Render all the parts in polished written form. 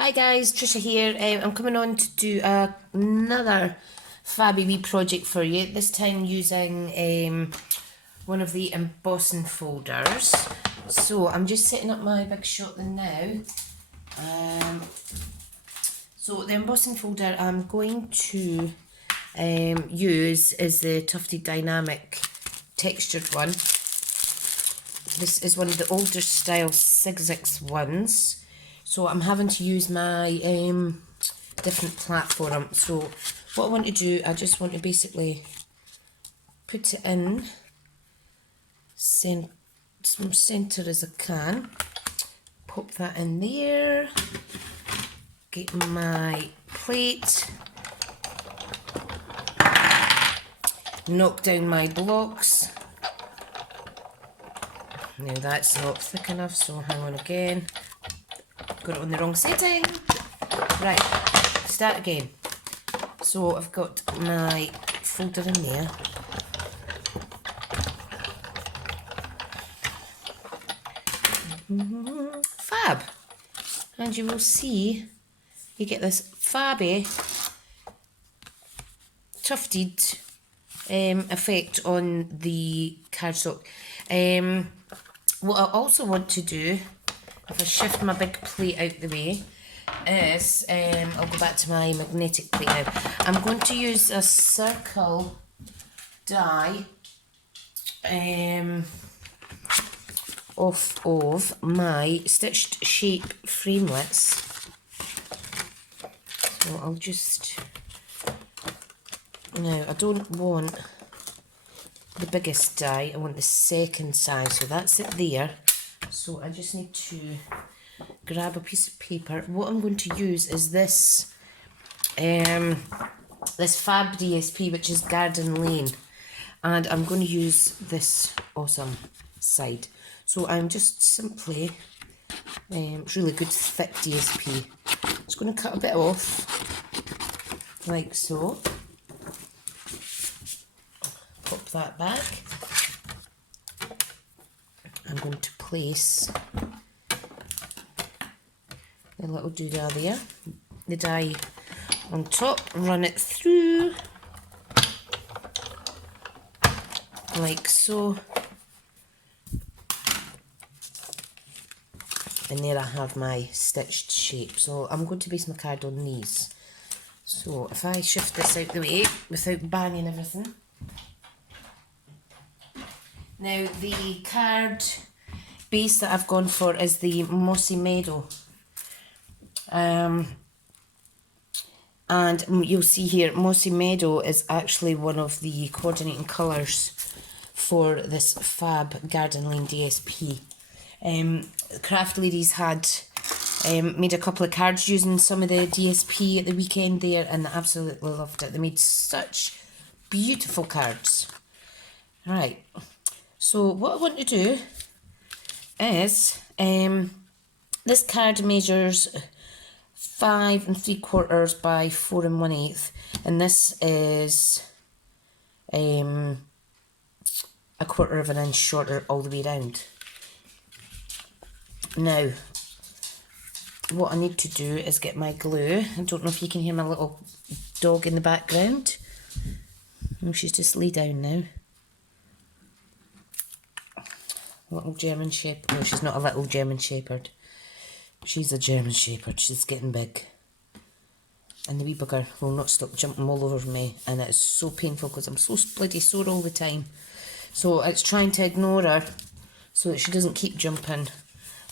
Hi guys, Tricia here. I'm coming on to do another fabby wee project for you, this time using one of the embossing folders. So I'm just setting up my big shot now. So the embossing folder I'm going to use is the Tufted Dynamic textured one. This is one of the older style 6x ones. So I'm having to use my different platform. So what I want to do, I just want to basically put it in centre as I can. Pop that in there. Get my plate. Knock down my blocks. Now that's not thick enough, so hang on again. Got it on the wrong setting. Right, start again. So I've got my folder in there. Fab! And you will see you get this fabby tufted effect on the cardstock. What I also want to do, if I shift my big plate out the way, is, I'll go back to my magnetic plate now. I'm going to use a circle die off of my stitched shape framelets. So I'll just, now I don't want the biggest die, I want the second size, so that's it there. So I just need to grab a piece of paper. What I'm going to use is this this Fab DSP, which is Garden Lane, and I'm going to use this awesome side. So I'm just simply, it's really good thick DSP. Just going to cut a bit off, like so. Pop that back. I'm going to place a little doodah there, the die on top, run it through like so, and there I have my stitched shape. So I'm going to base my card on these. So if I shift this out the way without banging everything. Now the card base that I've gone for is the Mossy Meadow. And you'll see here, Mossy Meadow is actually one of the coordinating colours for this fab Garden Lane DSP. Craft Ladies had made a couple of cards using some of the DSP at the weekend there, and I absolutely loved it. They made such beautiful cards. Right, so what I want to do is, this card measures 5 3/4 by 4 1/8, and this is 1/4 of an inch shorter all the way around. Now, what I need to do is get my glue. I don't know if you can hear my little dog in the background. Oh, she's just laid down now. Little German Shepherd. No, she's not a little German Shepherd. She's a German Shepherd. She's getting big. And the wee bugger will not stop jumping all over me. And it is so painful because I'm so bloody sore all the time. So it's trying to ignore her so that she doesn't keep jumping.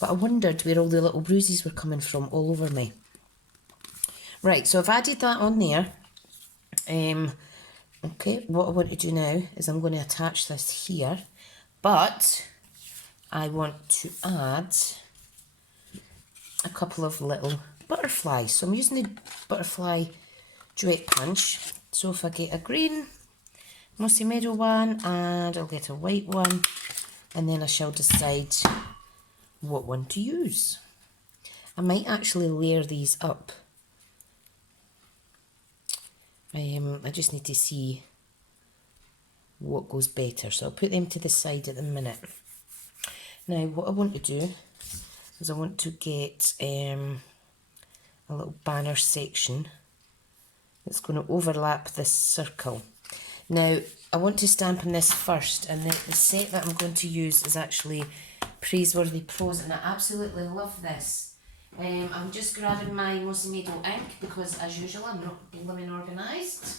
But I wondered where all the little bruises were coming from all over me. Right, so I've added that on there. Okay, what I want to do now is I'm going to attach this here. But I want to add a couple of little butterflies. So I'm using the butterfly duet punch. So if I get a green Mossy Meadow one and I'll get a white one, and then I shall decide what one to use. I might actually layer these up. I just need to see what goes better, so I'll put them to the side at the minute. Now what I want to do is I want to get a little banner section that's going to overlap this circle. Now, I want to stamp on this first, and the set that I'm going to use is actually Praiseworthy Pros, and I absolutely love this. I'm just grabbing my Mosimado ink because, as usual, I'm not blooming organised.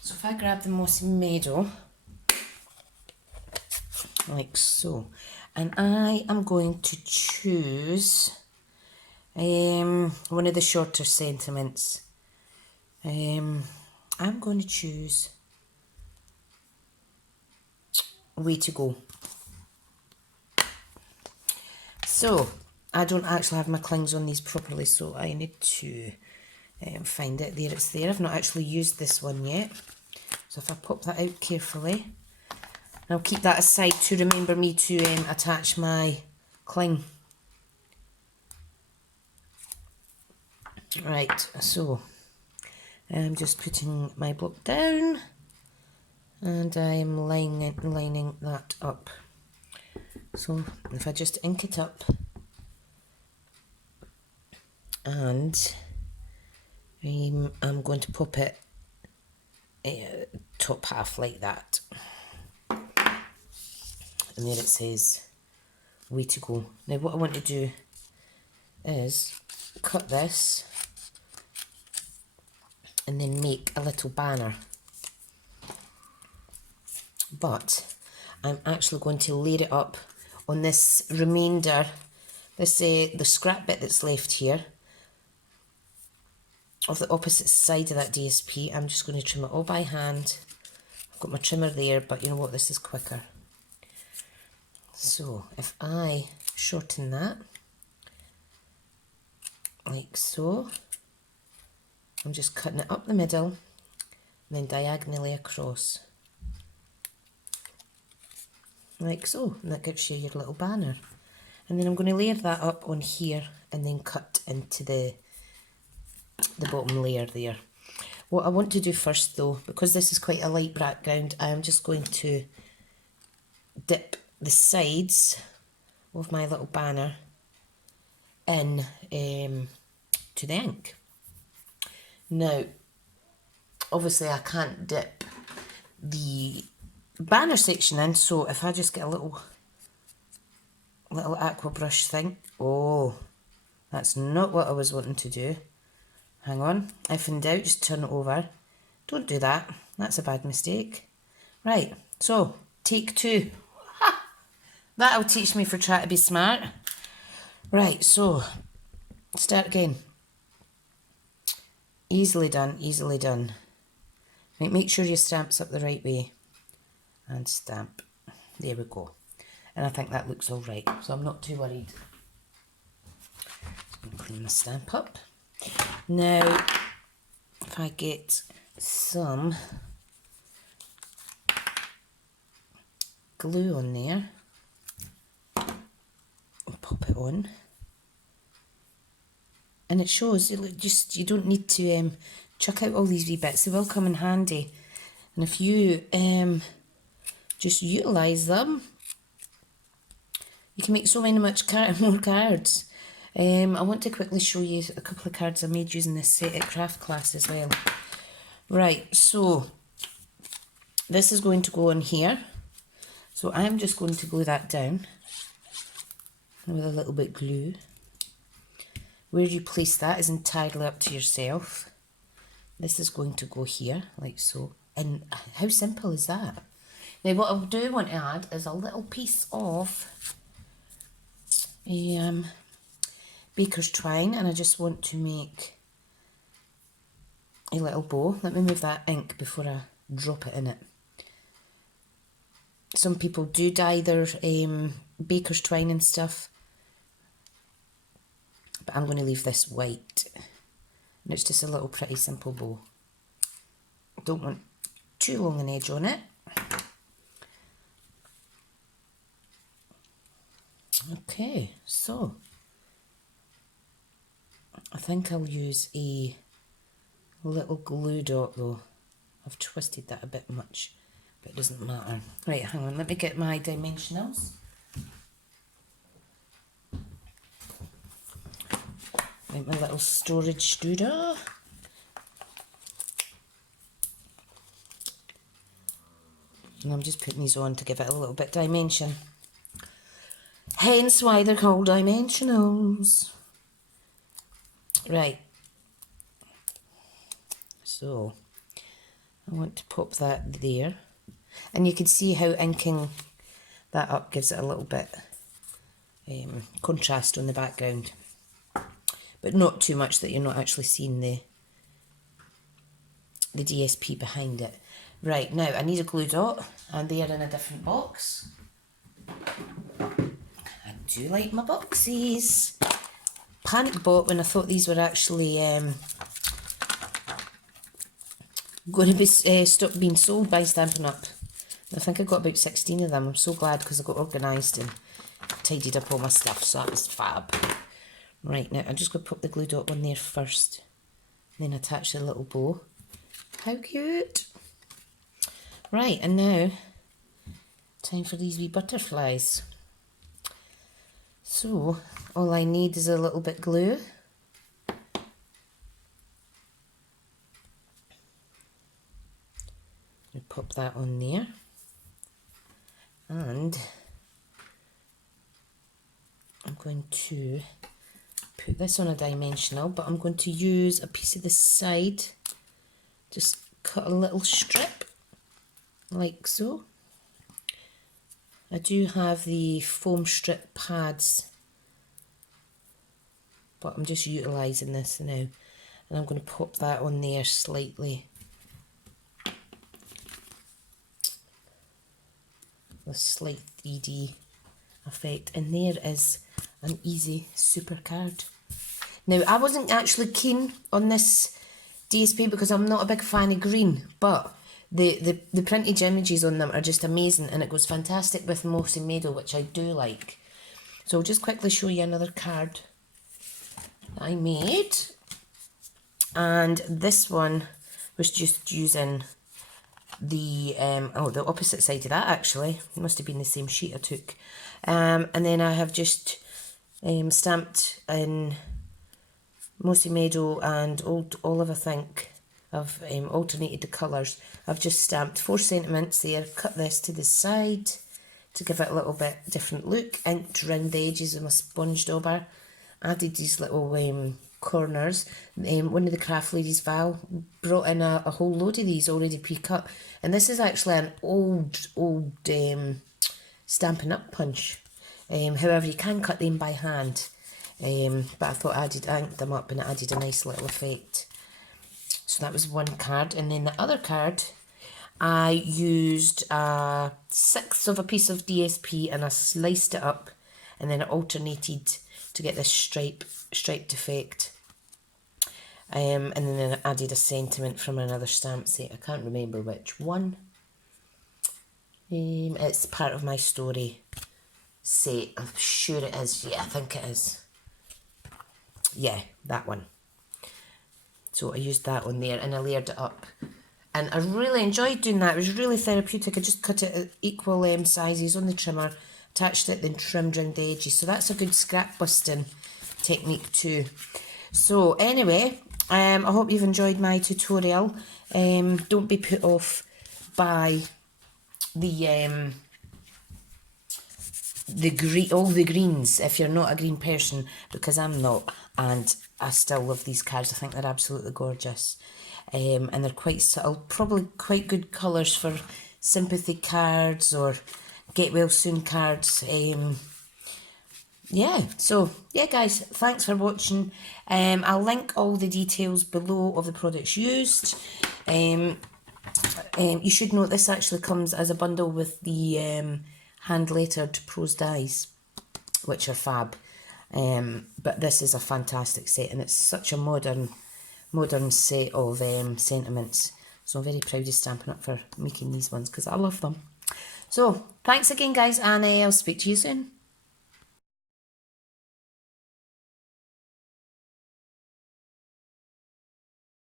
So if I grab the Mosimado, like so, and I am going to choose one of the shorter sentiments. I'm going to choose Way to Go. So, I don't actually have my clings on these properly, so I need to find it. There, it's there. I've not actually used this one yet. So if I pop that out carefully, I'll keep that aside to remember me to attach my cling. Right, so I'm just putting my block down, and I am lining that up. So if I just ink it up, and I'm going to pop it top half like that, and there it says Way to Go. Now what I want to do is cut this and then make a little banner, but I'm actually going to layer it up on this remainder, this the scrap bit that's left here of the opposite side of that DSP. I'm just going to trim it all by hand. I've got my trimmer there, but you know what, this is quicker. So if I shorten that like so, I'm just cutting it up the middle and then diagonally across like so, and that gives you your little banner. And then I'm going to layer that up on here and then cut into the bottom layer there. What I want to do first though, because this is quite a light background, I am just going to dip the sides of my little banner in to the ink. Now, obviously I can't dip the banner section in, so if I just get a little aqua brush thing, oh, that's not what I was wanting to do. Hang on, if in doubt, just turn it over. Don't do that, that's a bad mistake. Right, so, take two. That'll teach me for trying to be smart. Right, so, start again. Easily done, easily done. Make sure your stamp's up the right way. And stamp. There we go. And I think that looks alright, so I'm not too worried. Just going to clean my stamp up. Now, if I get some glue on there, and pop it on. And it shows, you don't need to chuck out all these wee bits, they will come in handy. And if you just utilise them, you can make so many more cards. I want to quickly show you a couple of cards I made using this set at craft class as well. Right, so this is going to go on here. So I'm just going to glue that down with a little bit of glue. Where you place that is entirely up to yourself. This is going to go here, like so. And how simple is that? Now what I do want to add is a little piece of baker's twine, and I just want to make a little bow. Let me move that ink before I drop it in it. Some people do dye their baker's twine and stuff, but I'm going to leave this white, and it's just a little pretty simple bow. Don't want too long an edge on it. Okay, so I think I'll use a little glue dot though. I've twisted that a bit much, but it doesn't matter. Right, hang on, let me get my dimensionals. Like my little storage doodah. And I'm just putting these on to give it a little bit dimension. Hence why they're called dimensionals. Right. So, I want to pop that there. And you can see how inking that up gives it a little bit contrast on the background. But not too much that you're not actually seeing the DSP behind it. Right, now I need a glue dot, and they are in a different box. I do like my boxes. Panic bought when I thought these were actually going to be stopped being sold by Stampin' Up. I think I got about 16 of them. I'm so glad because I got organised and tidied up all my stuff, so that was fab. Right, now I'm just going to put the glue dot on there first, then attach the little bow. How cute! Right, and now, time for these wee butterflies. So, all I need is a little bit glue. I'll pop that on there. And I'm going to put this on a dimensional, but I'm going to use a piece of the side. Just cut a little strip, like so. I do have the foam strip pads, but I'm just utilising this now. And I'm going to pop that on there slightly. A slight 3D effect. And there is an easy super card. Now, I wasn't actually keen on this DSP because I'm not a big fan of green, but the printed images on them are just amazing, and it goes fantastic with mossy meadow, which I do like. So I'll just quickly show you another card that I made. And this one was just using the the opposite side of that, actually. It must have been the same sheet I took. And then I have just stamped in mossy meadow and old olive, I think. I've alternated the colours. I've just stamped 4 sentiments there, cut this to the side to give it a little bit different look, inked round the edges of my sponge dauber, added these little corners. One of the craft ladies, Val, brought in a whole load of these already pre-cut, and this is actually an old Stampin' Up punch. However, you can cut them by hand, but I thought I inked them up and it added a nice little effect. So that was one card, and then the other card, I used 1/6 of a piece of DSP and I sliced it up, and then I alternated to get this striped effect. And then I added a sentiment from another stamp set. I can't remember which one. It's part of my story set. I'm sure it is. Yeah, I think it is. Yeah, that one. So I used that on there and I layered it up. And I really enjoyed doing that. It was really therapeutic. I just cut it at equal sizes on the trimmer, attached it, then trimmed around the edges. So that's a good scrap busting technique too. So anyway, I hope you've enjoyed my tutorial. Don't be put off by all the greens if you're not a green person, because I'm not, and I still love these cards. I think they're absolutely gorgeous, and they're quite subtle, probably quite good colours for sympathy cards or get well soon cards. Yeah, so yeah guys, thanks for watching. I'll link all the details below of the products used. You should note this actually comes as a bundle with the hand lettered prose dies, which are fab. But this is a fantastic set, and it's such a modern set of sentiments. So I'm very proud of Stampin' Up for making these ones because I love them. So thanks again guys, and I'll speak to you soon.